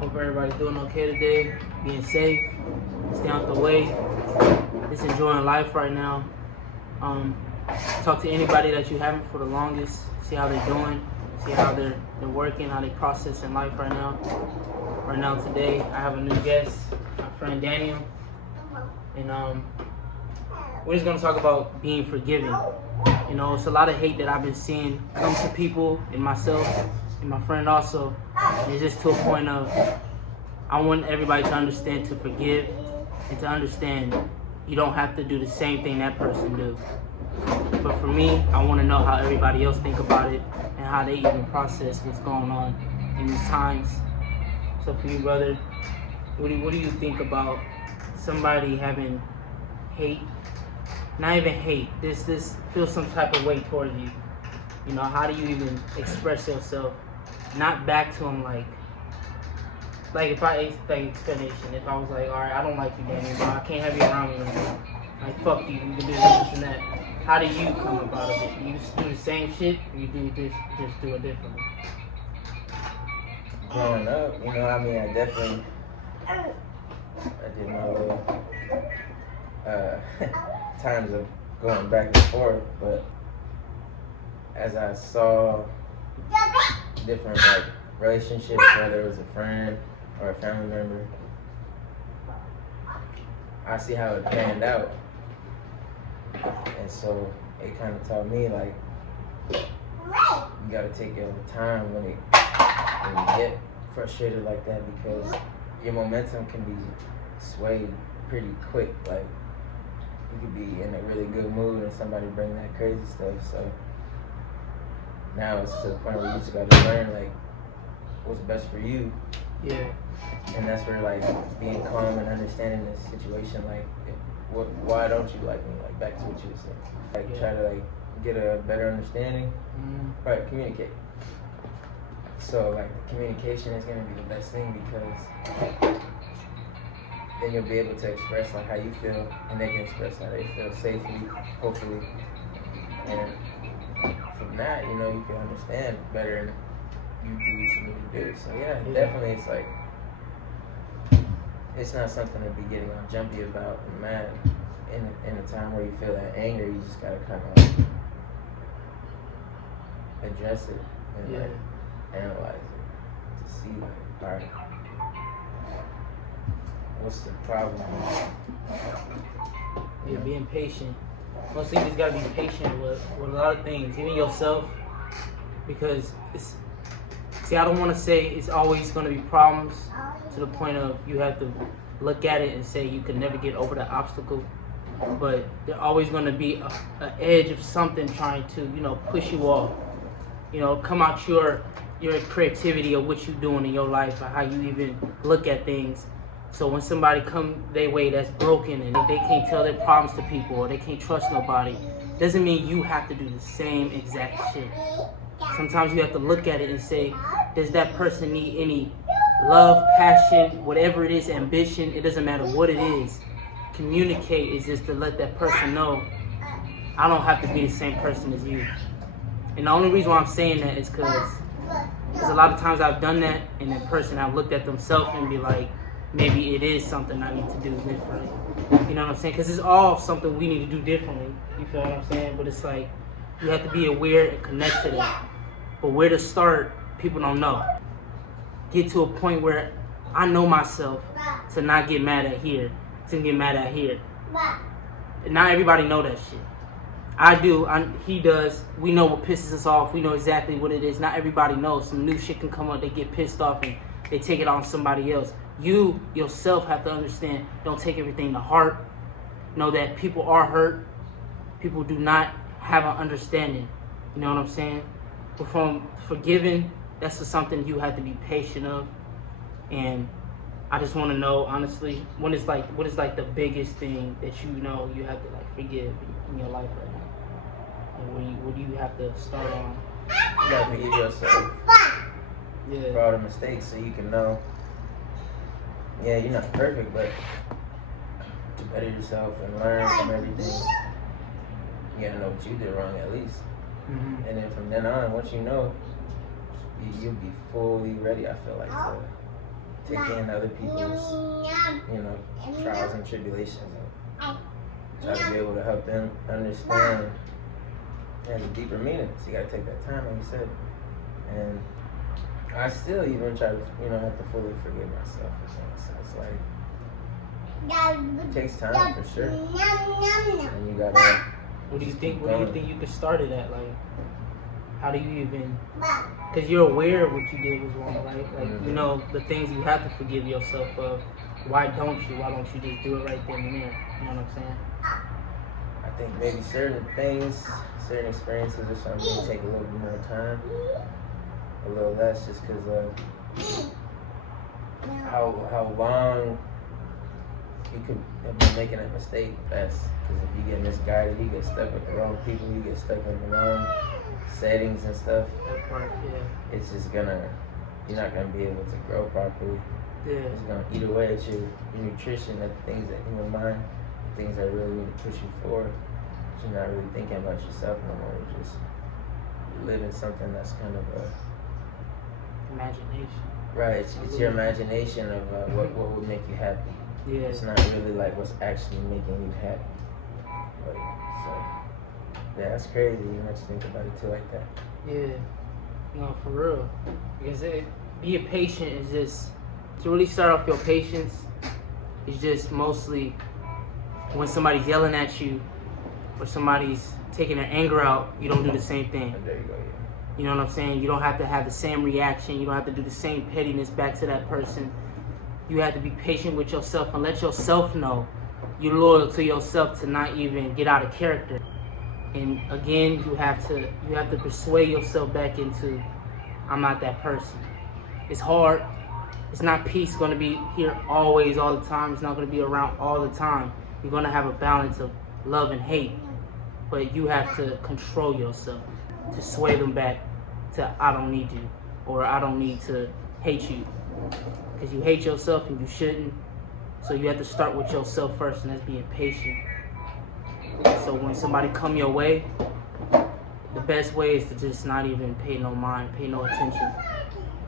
hope everybody's doing okay today, being safe, stay out the way, just enjoying life right now. Talk to anybody that you haven't for the longest, see how they're doing, see how they're working, how they processing life right now. Right now today, I have a new guest, my friend Daniel, and we're just gonna talk about being forgiving. You know, it's a lot of hate that I've been seeing come to people and myself and my friend also. And it's just to a point of, I want everybody to understand to forgive and to understand you don't have to do the same thing that person do. But for me, I want to know how everybody else think about it and how they even process what's going on in these times. So for you, brother, what do you think about somebody having hate? Not even hate. This feel some type of way towards you. You know, how do you even express yourself? Not back to them like if I explanation. If I was like, all right, I don't like you, Daniel, but I can't have you around me anymore. Like, fuck you. You can do this and that. How do you come about it? You just do the same shit, or you do this, just do it differently? Growing up, you know, I mean, I did my little times of going back and forth, but as I saw different like relationships, whether it was a friend or a family member, I see how it panned out, and so it kind of taught me like you gotta take your time when you get frustrated like that, because your momentum can be swayed pretty quick. Like, you could be in a really good mood and somebody bring that crazy stuff. So now it's to the point where you just gotta learn like what's best for you. Yeah. And that's where like being calm and understanding this situation, like why don't you like me? Like, back to what you were saying. Like, try to like get a better understanding. Right, communicate. So like communication is gonna be the best thing, because then you'll be able to express like how you feel, and they can express how they feel safely, hopefully. And from that, you know, you can understand better and you do what you need to do. So yeah, definitely it's like, it's not something to be getting all jumpy about and mad. In a time where you feel that anger, you just gotta kind of address it and like analyze it to see like, all right, what's the problem? Yeah, being patient. Mostly you just gotta be patient with a lot of things, even yourself, because I don't want to say it's always going to be problems to the point of you have to look at it and say you can never get over the obstacle, but there's always going to be an edge of something trying to, you know, push you off, you know, come out your creativity of what you're doing in your life or how you even look at things. So when somebody come their way that's broken and they can't tell their problems to people or they can't trust nobody, doesn't mean you have to do the same exact shit. Sometimes you have to look at it and say, does that person need any love, passion, whatever it is, ambition? It doesn't matter what it is. Communicate is just to let that person know, I don't have to be the same person as you. And the only reason why I'm saying that is because a lot of times I've done that, and that person, I've looked at themselves and be like, maybe it is something I need to do differently. You know what I'm saying? Because it's all something we need to do differently. You feel what I'm saying? But it's like, you have to be aware and connect to that. But where to start, people don't know. Get to a point where I know myself to not get mad at here, to get mad at here. And not everybody know that shit. I do, he does. We know what pisses us off. We know exactly what it is. Not everybody knows. Some new shit can come up, they get pissed off and they take it on somebody else. You yourself have to understand, don't take everything to heart. Know that people are hurt. People do not have an understanding. You know what I'm saying? But from forgiving, that's just something you have to be patient of. And I just want to know, honestly, what is like the biggest thing that you know you have to like forgive in your life right now? And what do you have to start on? You gotta forgive yourself for all the mistakes, so you can know, yeah, you're not perfect, but to better yourself and learn from everything, you gotta know what you did wrong at least. And then from then on, once you know, you'll be fully ready, I feel like, to take in other people's, trials and tribulations. And try to be able to help them understand it has a deeper meaning. So you gotta take that time, like you said. And I still even try to, have to fully forgive myself. So it's like, it takes time for sure. And you gotta. What do you think? What do you think you could start it at? Like, how do you even? Because you're aware of what you did was wrong, right? Like, the things you have to forgive yourself of. Why don't you? Why don't you just do it right then and there? You know what I'm saying? I think maybe certain things, certain experiences or something take a little bit more time, a little less, just because of how long you could have been making that mistake. Because if you get misguided, you get stuck with the wrong people, you get stuck in the wrong settings and stuff. That part, yeah. It's just you're not gonna be able to grow properly. Yeah. It's gonna eat away at your nutrition, at the things that in your mind, the things that really need to push you forward. But you're not really thinking about yourself no more. You're just living something that's kind of imagination. Right. It's your imagination of what would make you happy. Yeah. It's not really like what's actually making you happy. But yeah, that's crazy. You have to think about it too like that. Yeah. No, for real. Because being patient is just. To really start off your patience is just mostly when somebody's yelling at you or somebody's taking their anger out, you don't do the same thing. There you go, yeah. You know what I'm saying? You don't have to have the same reaction. You don't have to do the same pettiness back to that person. You have to be patient with yourself and let yourself know you're loyal to yourself to not even get out of character. And again, you have to persuade yourself back into, I'm not that person. It's hard. It's not peace going to be here always, all the time. It's not going to be around all the time. You're going to have a balance of love and hate. But you have to control yourself to sway them back to, I don't need you, or I don't need to hate you. Because you hate yourself and you shouldn't. So you have to start with yourself first, and that's being patient. So when somebody come your way, the best way is to just not even pay no mind, pay no attention.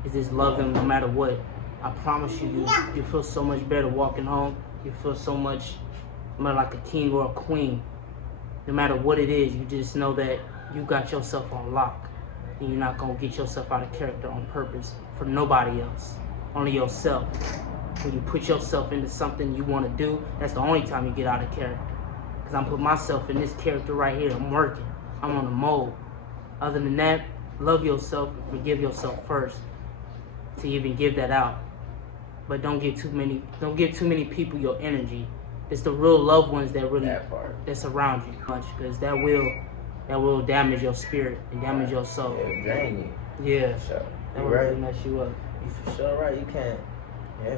Is just love them no matter what. I promise you feel so much better walking home. You feel so much more like a king or a queen. No matter what it is, you just know that you got yourself on lock. And you're not going to get yourself out of character on purpose for nobody else. Only yourself. When you put yourself into something you want to do, that's the only time you get out of character. Because I'm putting myself in this character right here. I'm working. I'm on the mode. Other than that, love yourself and forgive yourself first to even give that out. But don't give too many people your energy. It's the real loved ones that really that surround you much, because that will damage your spirit and damage your soul. It'll drain you. Yeah. Sure. That will really mess you up. You for sure right. You can't. Yeah.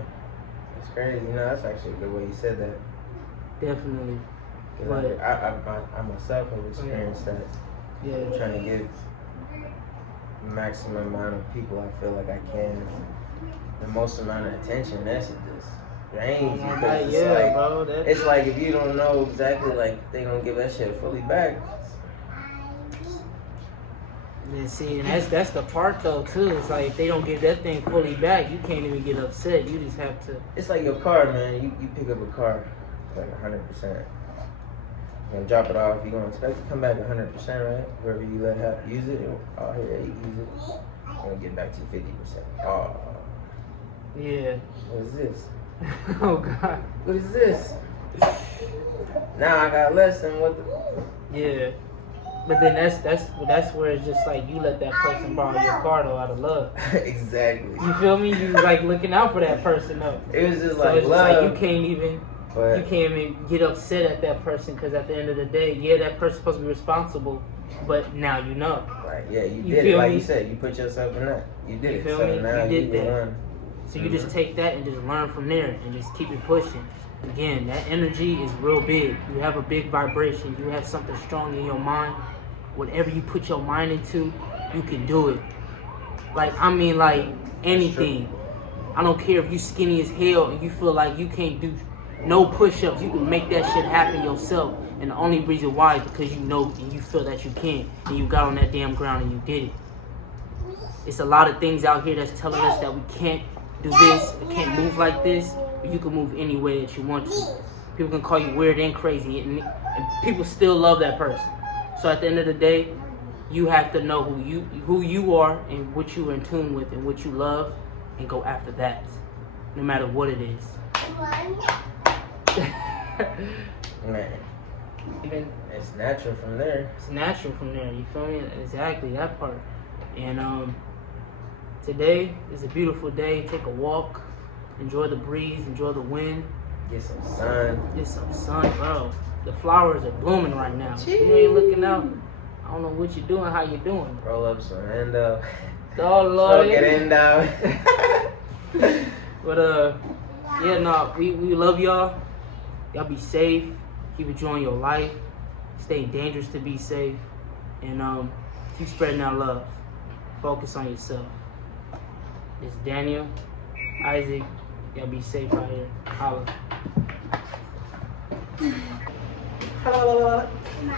It's crazy. That's actually a good way you said that. Definitely. But I myself have experienced that. Yeah. I'm trying to give maximum amount of people I feel like I can the most amount of attention. That's just drains you. It's like if you don't know exactly, like, they don't give that shit fully back. Yeah, see, and that's the part though too. It's like if they don't give that thing fully back, you can't even get upset. You just have to. It's like your car, man. You pick up a car like 100%. You're gonna drop it off. You're gonna expect it to come back 100%, right? Wherever you let her use it, oh here you use it. You're gonna get back to 50%. Oh. Yeah. What is this? Oh God. What is this? Now I got less than what the. Yeah. But then that's where it's just like you let that person borrow your car though out of love. Exactly. You feel me? You like looking out for that person though. It was just so like it's love. Just like you can't even get upset at that person, because at the end of the day, yeah, that person's supposed to be responsible, but now you know. Right. Yeah, you did it. Like you said, you put yourself in that. You did it. So now you did that. So you just take that and just learn from there and just keep it pushing. Again, that energy is real big. You have a big vibration. You have something strong in your mind. Whatever you put your mind into, you can do it. Like anything. I don't care if you skinny as hell and you feel like you can't do no push-ups. You can make that shit happen yourself. And the only reason why is because you know and you feel that you can. And you got on that damn ground and you did it. It's a lot of things out here that's telling us that we can't do this, I can't move like this, but you can move any way that you want to. People can call you weird and crazy, and people still love that person. So at the end of the day, you have to know who you are and what you're in tune with and what you love, and go after that, no matter what it is. Man, it's natural from there. It's natural from there. You feel me? Exactly that part. And today is a beautiful day. Take a walk, enjoy the breeze, enjoy the wind. Get some sun. Get some sun, bro. The flowers are blooming right now. Jeez. You ain't looking out. I don't know what you're doing, how you doing. Roll up some endo. Oh Lord. Get endo. But yeah, no, we love y'all. Y'all be safe. Keep enjoying your life. Stay dangerous to be safe. And keep spreading that love. Focus on yourself. It's Daniel, Isaac. Y'all be safe out here. Holla.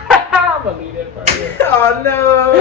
I'm gonna leave that part here. Oh no.